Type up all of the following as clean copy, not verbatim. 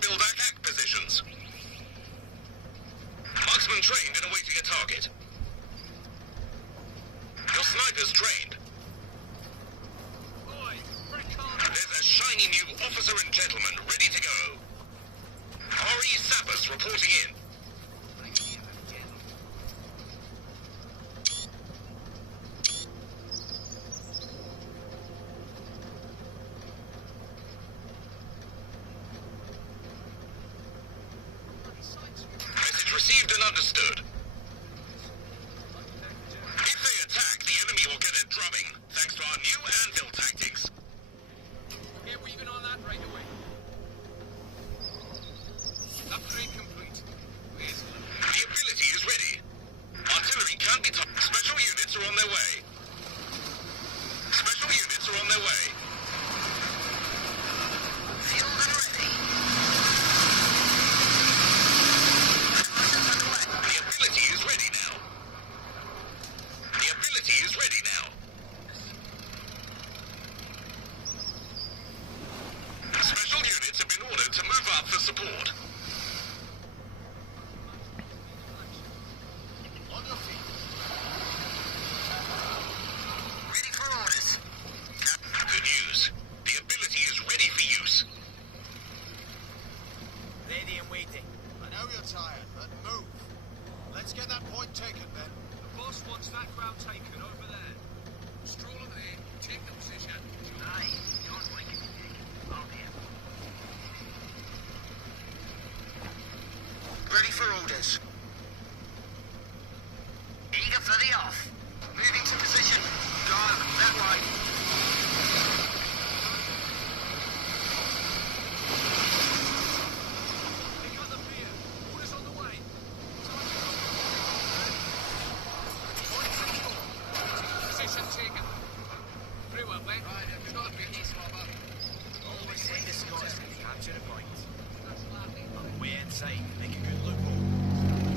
build attack positions. Marksman trained in awaiting a target. Your sniper's trained. There's a shiny new officer and gentleman ready to go. R.E. Sappers reporting in. Message received and understood. If they attack, the enemy will get a drubbing, thanks to our new anvil tactics. Get weaving on that right away. Upgrade complete. Where's The ability is ready. Artillery can't be touched. Special units are on their way. Special units are on their way. Fueled and ready. The ability is ready now. The ability is ready now. Special units have been ordered to move up for support. On your feet. Ready for orders. Good news. The ability is ready for use. Ready and waiting. I know you're tired, but move. Let's get that point taken, then. the boss wants that ground taken over there. Stroll them in, take the position. Aye, don't like it. I'll be here. Ready for orders. Eager for the off. Moving to position. Go, that way. Pick up the pier. Orders on the way. Point control. Position taken. Very well, mate. Right, you've got a big swabber. Always say the Scots can capture a point. I'll wait inside. Make a good loophole.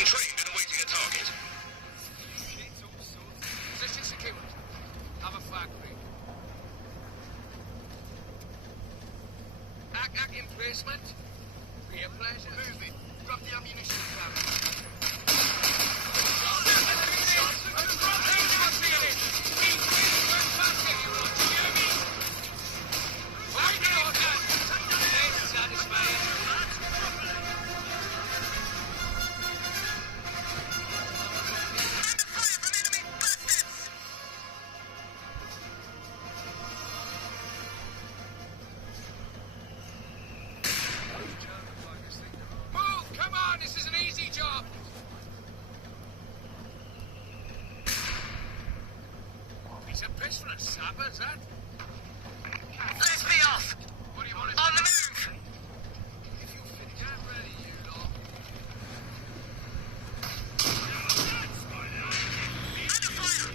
One trained and awaiting a target. Position secured. Have a flag break. Ack in placement. Be a pleasure. Moving. Grab the ammunition down. Move! Come on! This is an easy job! He's a piss for a sapper's that? Let's be off! What do you want to On the move! Get ready, you lot. Under fire!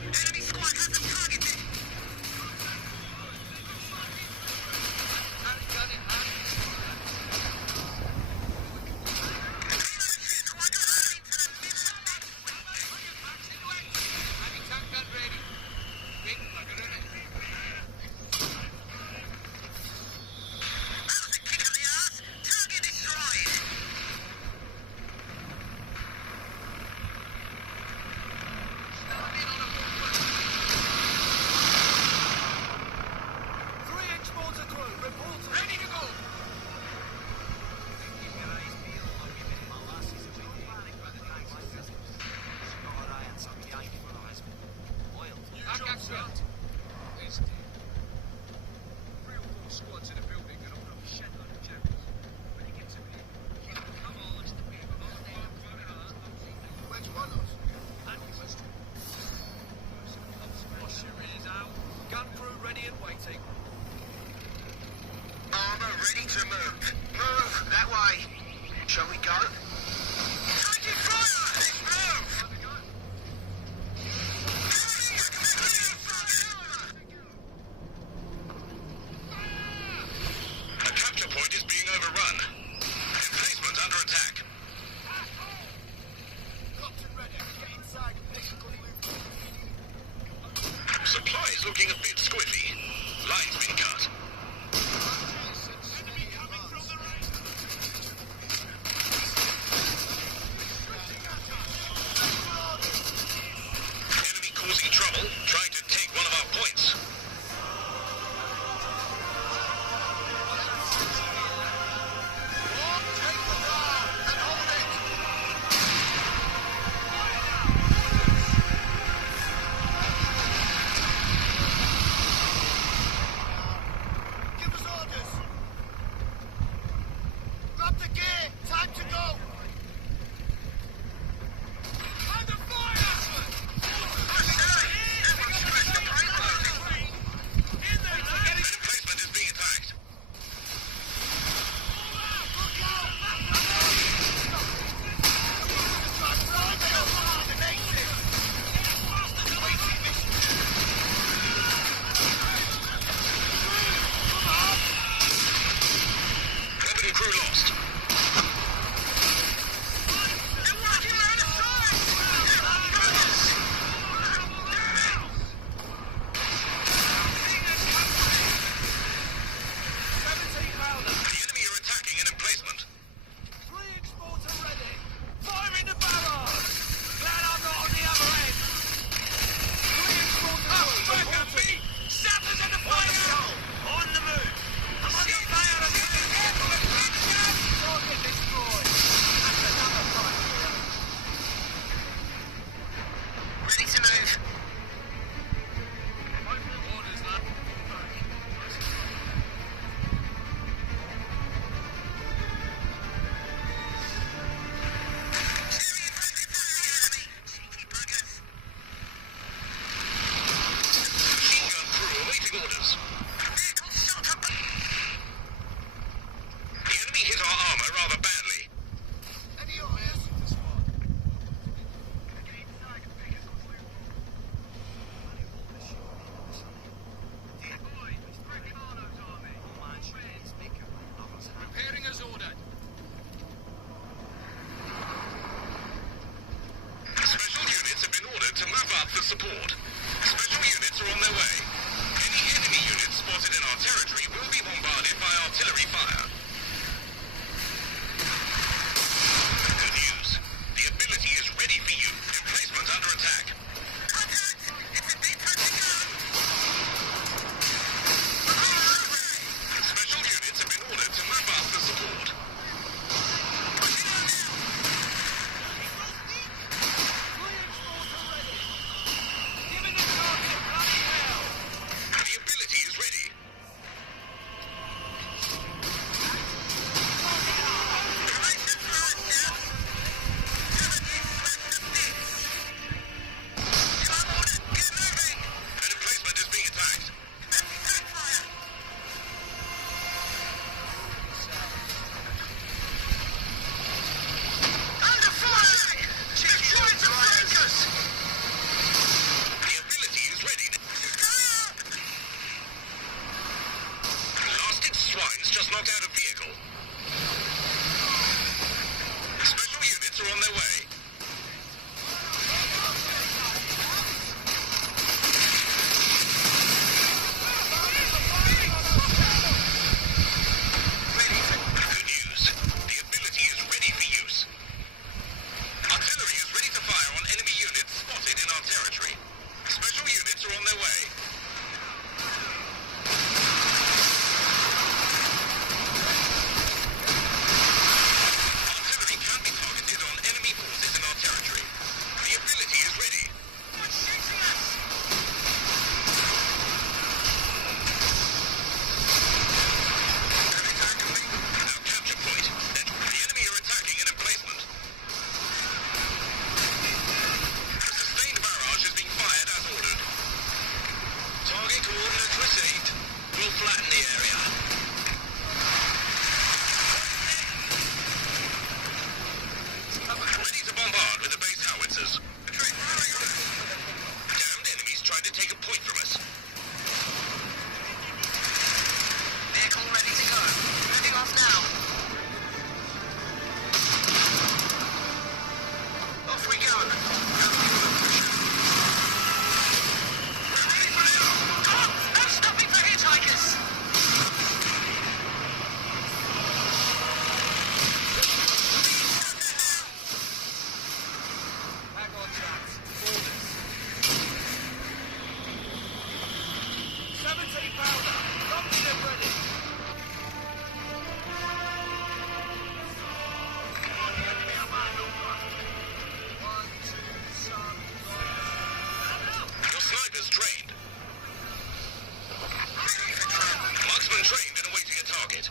Enemy squad has them targeted! Gun in hand. Heavy tank gun ready. Big bugger, innit? That was a for support. Special units are on their way. Any enemy units spotted in our territory will be bombarded by artillery fire. Good news. The ability is ready for you. Emplacement under attack. Contact! It's a big touch and go! Special units have been ordered to move up for support. Pushing on now! The ability is ready. Get moving! An emplacement is being attacked. Under fire! They're trying to flank us! The ability is ready. Blasted swines just knocked out a vehicle. Special units are on their way. Good news. The ability is ready for use. Artillery is ready to fire on enemy units spotted in our territory. Special units are on their way. Artillery can be targeted on enemy forces in our territory. The ability is ready. What's shooting us? Now capture point. The enemy are attacking an emplacement. A sustained barrage is being fired as ordered. Target coordinates received. We'll flatten the area. Ready to bombard with the base howitzers. Damned enemies tried to take a point from us. Vehicle ready to go. Moving off now. Off we go. Ready for now. Come on, no stopping for hitchhikers. Back on tracks. Orders. 17 pounder. Drum ship ready. One, two, sun, Your sniper's trained. Marksman trained and awaiting a target.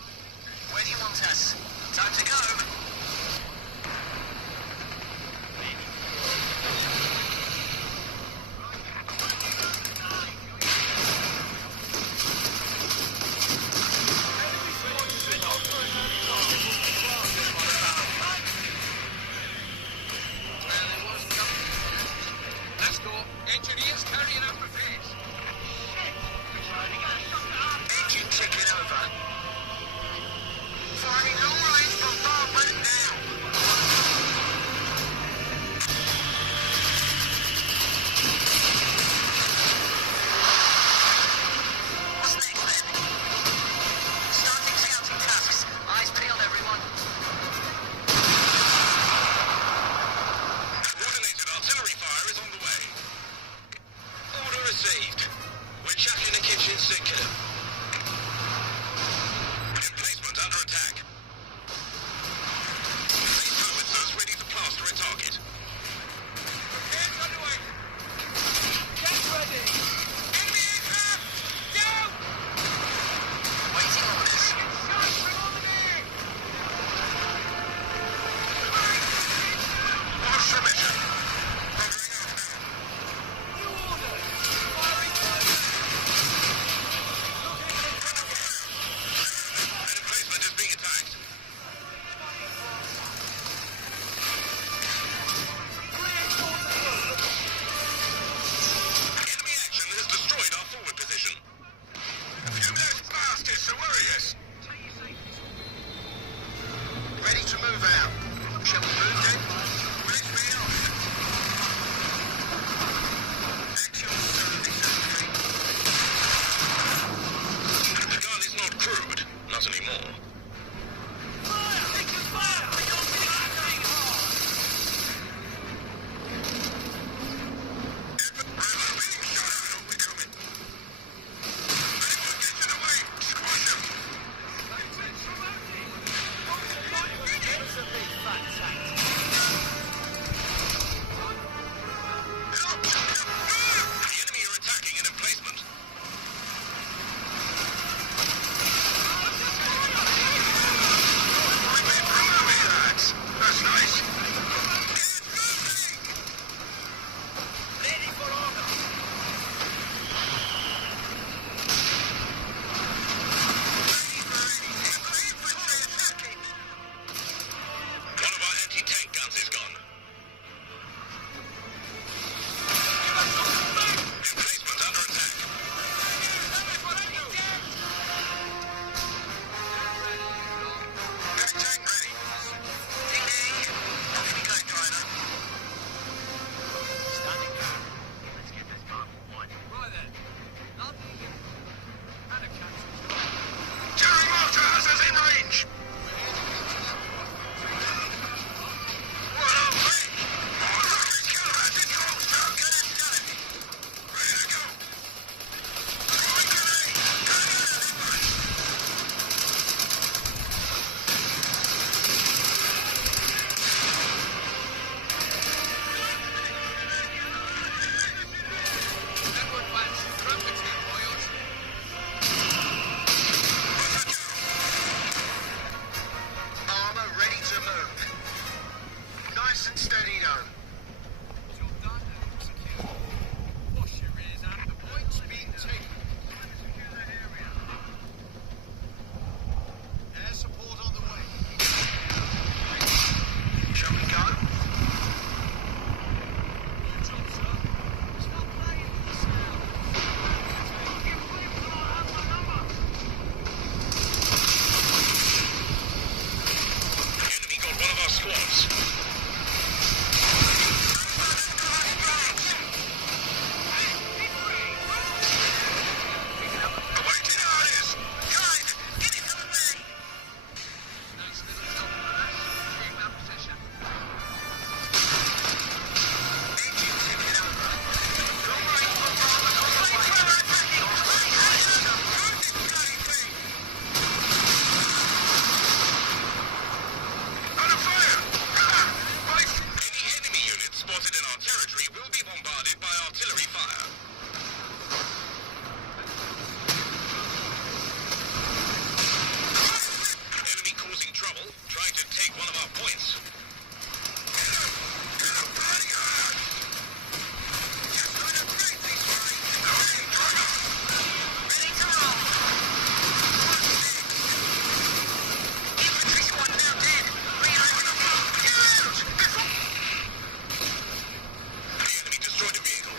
Where do you want us? Time to go. Let's go. Engineers carrying out repairs. Engine ticking over. Firing long-range bombardment now. What's next then? Starting scouting tasks. Eyes peeled, everyone. Coordinated artillery fire is on the way. Order received. We're chucking the kitchen sink at him. Emplacement under attack. Enemy will be bombarded by artillery fire. Enemy causing trouble, trying to take one of our points. The enemy destroyed a vehicle.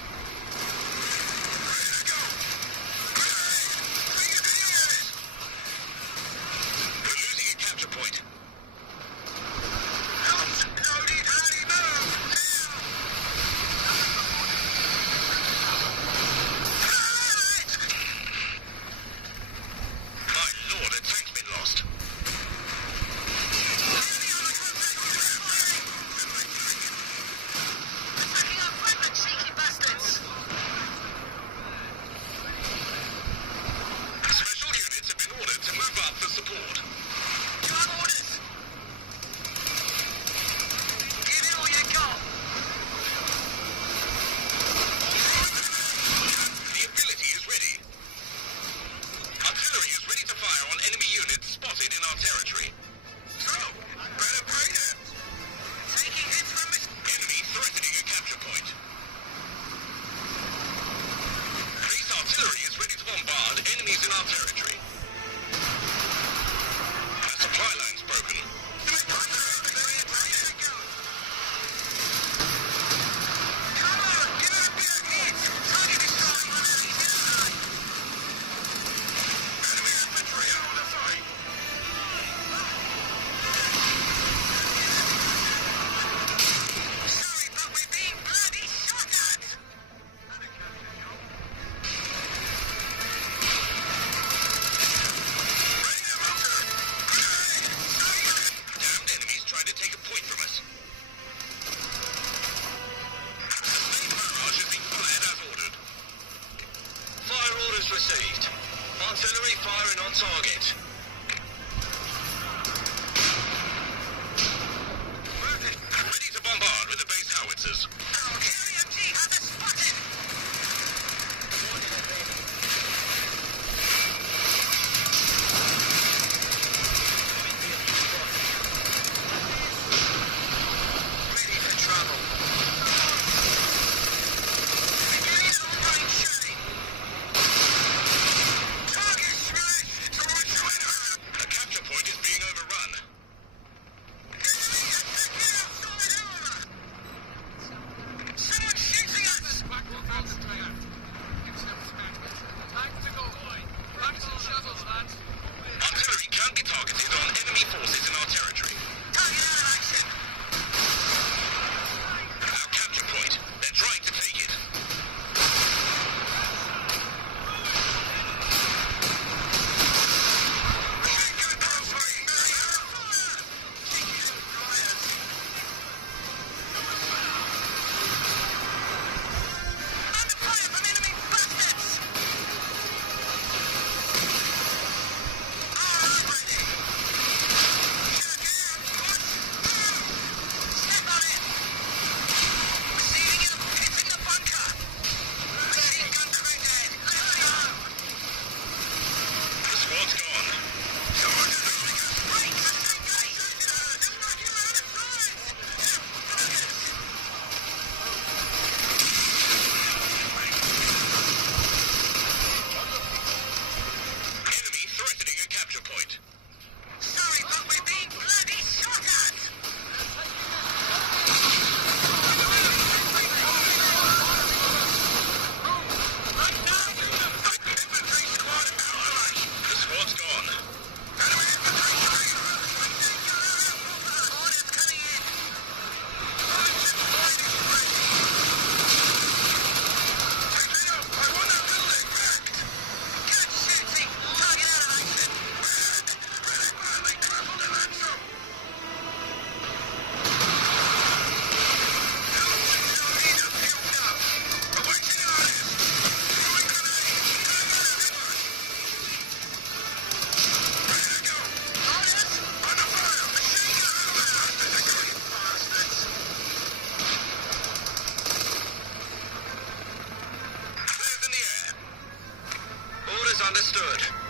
We're losing a capture point. My lord, a tank's been lost. Special units have been ordered to move up for support. The ability is ready. Artillery is ready to fire on enemy units spotted in our territory. So, better pay it. Taking hits from this enemy threatening a capture point. Police artillery is ready to bombard enemies in our territory. Our supply line's broken. Sorry, but we're being bloody shot at!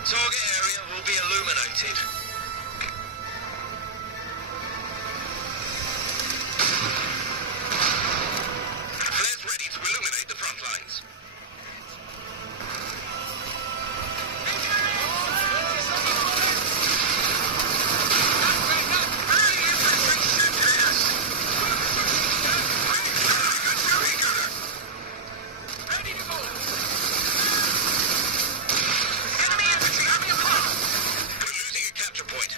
Target area will be illuminated. Flares ready to illuminate the front lines. Ready to go. Enemy infantry having a pass. We're losing a capture point.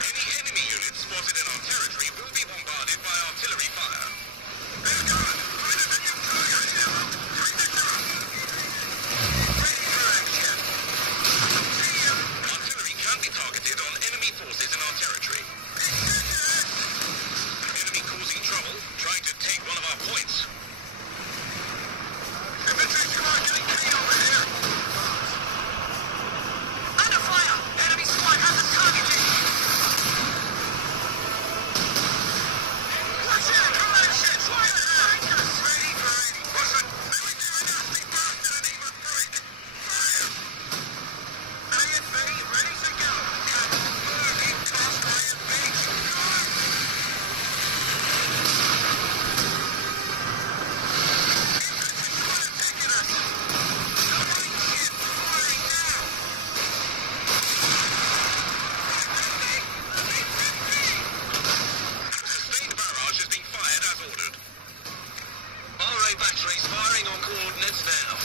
Any enemy units spotted in our territory will be bombarded by artillery fire. Artillery can be targeted on enemy forces in our territory. Enemy causing trouble, trying to take one of our points. Infantry squad getting keen over here. Under fire! Enemy squad has us targeted! Watch out! Come on, shit! Fire behind us! Ready for any... Listen! Every now and then, we bastard and even break! Fire! IFV ready to go! Moving past IFV! Go! Sustained barrage is being fired as ordered. RA batteries firing on coordinates now.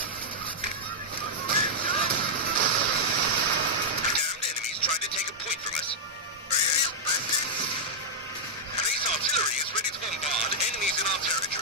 Downed enemies trying to take a point from us. Police artillery is ready to bombard enemies in our territory.